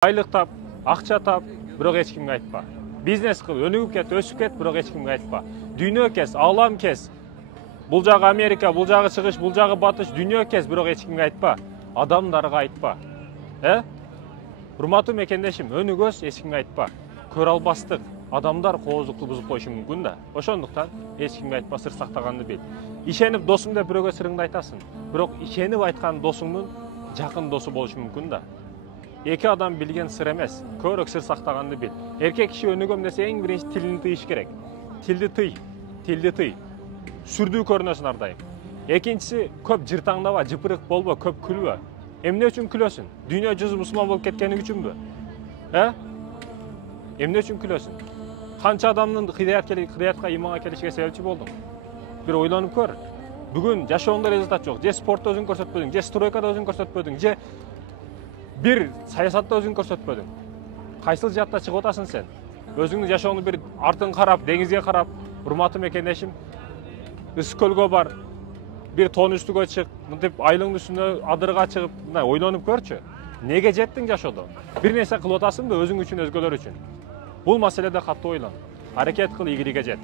Айлық тап, ақша тап, бирок эч кимге айтпа. Бизнес кыл, өнүгүп кет, өсүп кет, бирок эч кимге айтпа. Дүйнө кез, алам кез. Бул жагы Америка, бул жагы чыгыш, бул жагы батыш, дүйнө кез, бирок эч кимге айтпа. Адамдарга айтпа. Урматтуу мекендешим, өнүгөс, эч кимге айтпа. Көрө албастык, адамдар кооздукту бузуп коюшу мүмкүн да. Ошондуктан эч кимге айтпа, сыр сактаганды бил. Ишенип досуң деп бирөөгө сырыңды айтасың. Бирок ишенип айткан досуңдун жакын досу болушу мүмкүн да. Эки адам билген сыр эмес, көбүрөөк сыр сактаганды бил. Эркек киши өнүгөм десе эң биринчи тилин тыйыш керек. Тилди тый. Сүрдүү көрүнөсүн ар дайым. Экинчиси, көп жыртаңдаба, жыпырык болбо, көп күлбө. Эмне үчүн күлөсүң? Дүйнө жүзү мусулман болуп кеткени үчүнбү? Эмне үчүн күлөсүң? Канча адамдын кыдаятка, иманга келишиге себепчи болдуң? Бир ойлонуп көр. Бүгүн жашооңдо результат жок. Же спортто өзүң көрсөтпөдүң, же стройкада өзүң көрсөтпөдүң, же бир саясатта өзүң көрсөтпөдүң. Кайсыл жаатта чыгып атасың сен? Өзүңдүн жашооңду бир артын карап, деңизге карап, урматтуу мекендешим, ысык көлгө бар, бир тоон үстүгө чык, мынтип айылыңдын үстүнө адырга чыгып, мындай ойлонуп көрчү. Неге жеттиң жашоодо? Бир нерсе кылып атасыңбы өзүң үчүн, өзгөлөр үчүн? Бул маселеде катуу ойлон. Аракет кыл, ийгиликке жет.